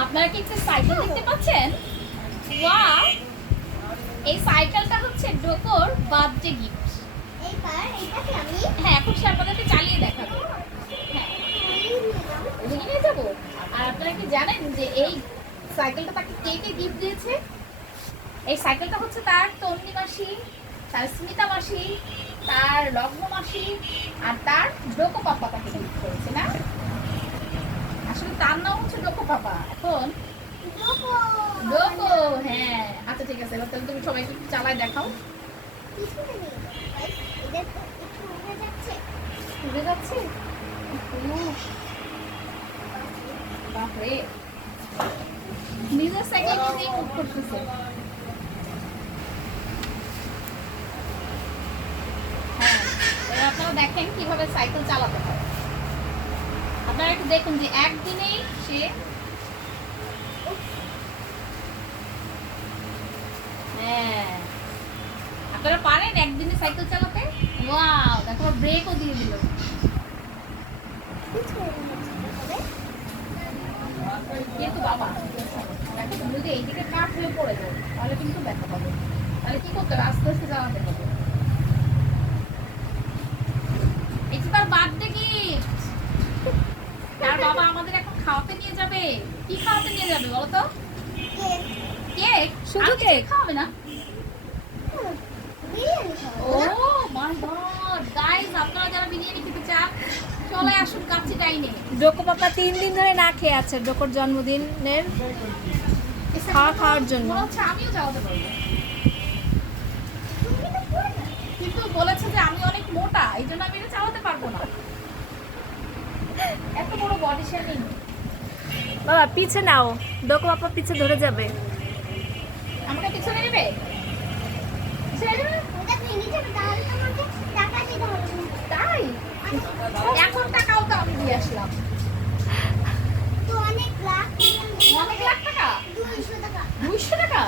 আপনারা কি একটা সাইকেল দেখতে পাচ্ছেন? ওয়াও! এই সাইকেলটা হচ্ছে ডোকোর বার্থডে গিফট। এইটাকে আমি হ্যাঁ, এখন সে আপনাদেরকে চালিয়ে দেখাবে। হ্যাঁ, এদিকে নিয়ে যাবো। আর আপনারা কি জানেন যে এই সাইকেলটা তাকে কে কে গিফট দিয়েছে? এই সাইকেলটা হচ্ছে তার তন্নি মাসি, তার স্মিতা মাসি, তার লগ্ন মাসি আর তার ডোকো পাপা তাকে গিফট করেছে না? আসলে তার নাম হচ্ছে ডোকো পাপা। এখন ডোকো, হ্যাঁ, আচ্ছা ঠিক আছে, এবার তাহলে তুমি সবাইকে একটু চালায় দেখাও। উড়ে যাচ্ছে। উহ, বাপরে, নিজের সাইকেল নিজেই মুভ করতেছে। হ্যাঁ, এবার আপনারা দেখেন কিভাবে সাইকেল চালাতে হয়। আপনারা একটু দেখুন যে একদিনেই সে, হ্যাঁ, আপনারা পারেন একদিনে সাইকেল চালাতে? ওয়াও, দেখো ব্রেকও দিয়ে দিল। কিন্তু বাবা, দেখো তুমি যদি এইদিকে কাঠ হয়ে পড়ে যাও তাহলে কিন্তু ব্যথা পাবে। তাহলে কি করতে হবে? আস্তে আস্তে চালাতে হবে। এই যে তার বার্থডে গিফট, তার বাবা আমাদের এখন খাওয়াতে নিয়ে যাবে। কি খাওয়াতে নিয়ে যাবে বলো তো? কেক? শুধু আর কিছু কেক? খাওয়াবে না? ও মাই গড, গাইস, আপনারা যারা বিরিয়ানি খেতে চান চলে আসুন কাচ্চি ডাইনে। ডোকো পাপা 3 দিন ধরে না খেয়ে আছে ডোকোর জন্মদিনের খাওয়ার জন্য। মনে হচ্ছে আমিও চালাতে পারবো, কিন্তু বলেছে যে আমি অনেক মোটা, এই জন্য আমি এটা চালাতে পারবো না। এত বড় বডি শেমিং। বাবা পিছে নাও, ডোকো পাপা পিছে ধরে যাবে। আমাকে পিছনে নেবে? পিছনে নেবে? তাই? এখন টাকাও তো আমি দিয়ে আসলাম। অনেক লাখ টাকা? 200 টাকা?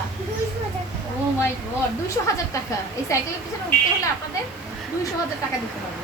ও মাই গড, 200,000 টাকা। এই সাইকেলের পিছনে উঠতে হলে আপনাদের 200,000 টাকা দিতে হবে।